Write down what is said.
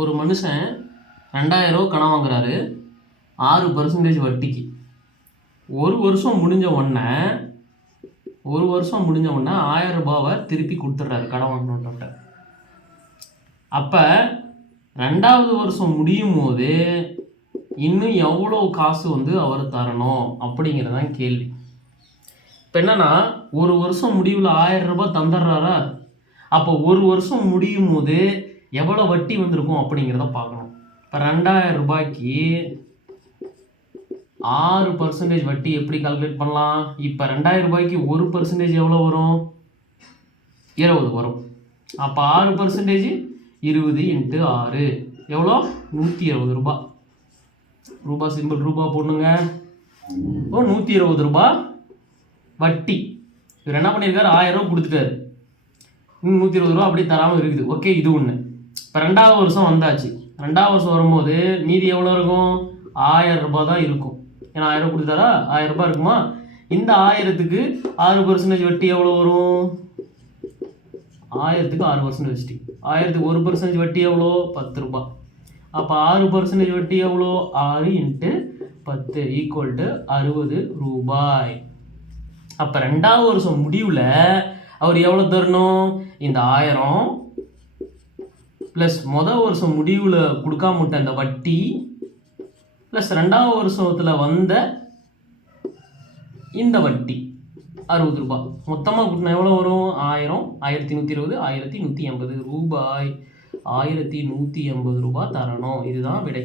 ஒரு மனுஷன் 2000 கடன் வாங்குறாரு 6% வட்டிக்கு. ஒரு வருஷம் முடிஞ்ச உடனே 1000 ரூபாவை திருப்பி கொடுத்துட்றாரு கடன் வாங்கினோட்ட. அப்போ 2வது வருஷம் முடியும் போது இன்னும் எவ்வளோ காசு அவர் தரணும் அப்படிங்கிறதான் கேள்வி. இப்போ என்னன்னா, ஒரு வருஷம் முடிவில் 1000 ரூபாய் தந்துடுறாரா, அப்போ ஒரு வருஷம் முடியும் போது எவ்வளோ வட்டி வந்திருக்கும் அப்படிங்கிறத பார்க்கணும். இப்போ 2000 ரூபாய்க்கு 6% வட்டி எப்படி கால்குலேட் பண்ணலாம்? இப்போ 2000 ரூபாய்க்கு 1% எவ்வளோ வரும்? 20 வரும். அப்போ 6% 20 × 6 எவ்வளோ? 120 ரூபாய். ரூபா சிம்பிள் ரூபா போடணுங்க. 120 ரூபாய் வட்டி. இவர் என்ன பண்ணியிருக்காரு? 1000 ரூபா கொடுத்துட்டாரு, 120 ரூபா அப்படியே தராமல் இருக்குது. ஓகே, இது ஒன்று. இப்போ 2வது வருஷம் வந்தாச்சு. 2வது வருஷம் வரும்போது மீதி எவ்வளோ இருக்கும்? 1000 ரூபாய் தான் இருக்கும். ஏன்னா 1000 ரூபா கொடுத்தாரா, 1000 ரூபாய் இருக்குமா? இந்த 1000க்கு 6% வட்டி எவ்வளோ வரும்? 1000க்கு 6% வட்டி. 1000க்கு 1% வட்டி எவ்வளோ? 10 ரூபாய். அப்போ 6% வட்டி எவ்வளோ? 6 × 10 = 60 ரூபாய். அப்போ 2வது வருஷம் முடிவில் அவர் எவ்வளோ தரணும்? இந்த 1000 ப்ளஸ் மொதல் வருஷம் முடிவில் கொடுக்காம விட்ட அந்த வட்டி ப்ளஸ் 2வது வருஷத்தில் வந்த இந்த வட்டி 60 ரூபாய். மொத்தமாக கூட்டினா எவ்வளோ வரும்? 1000, 1120, 1180 ரூபாய். 1180 ரூபாய் தரணும். இதுதான் விடை.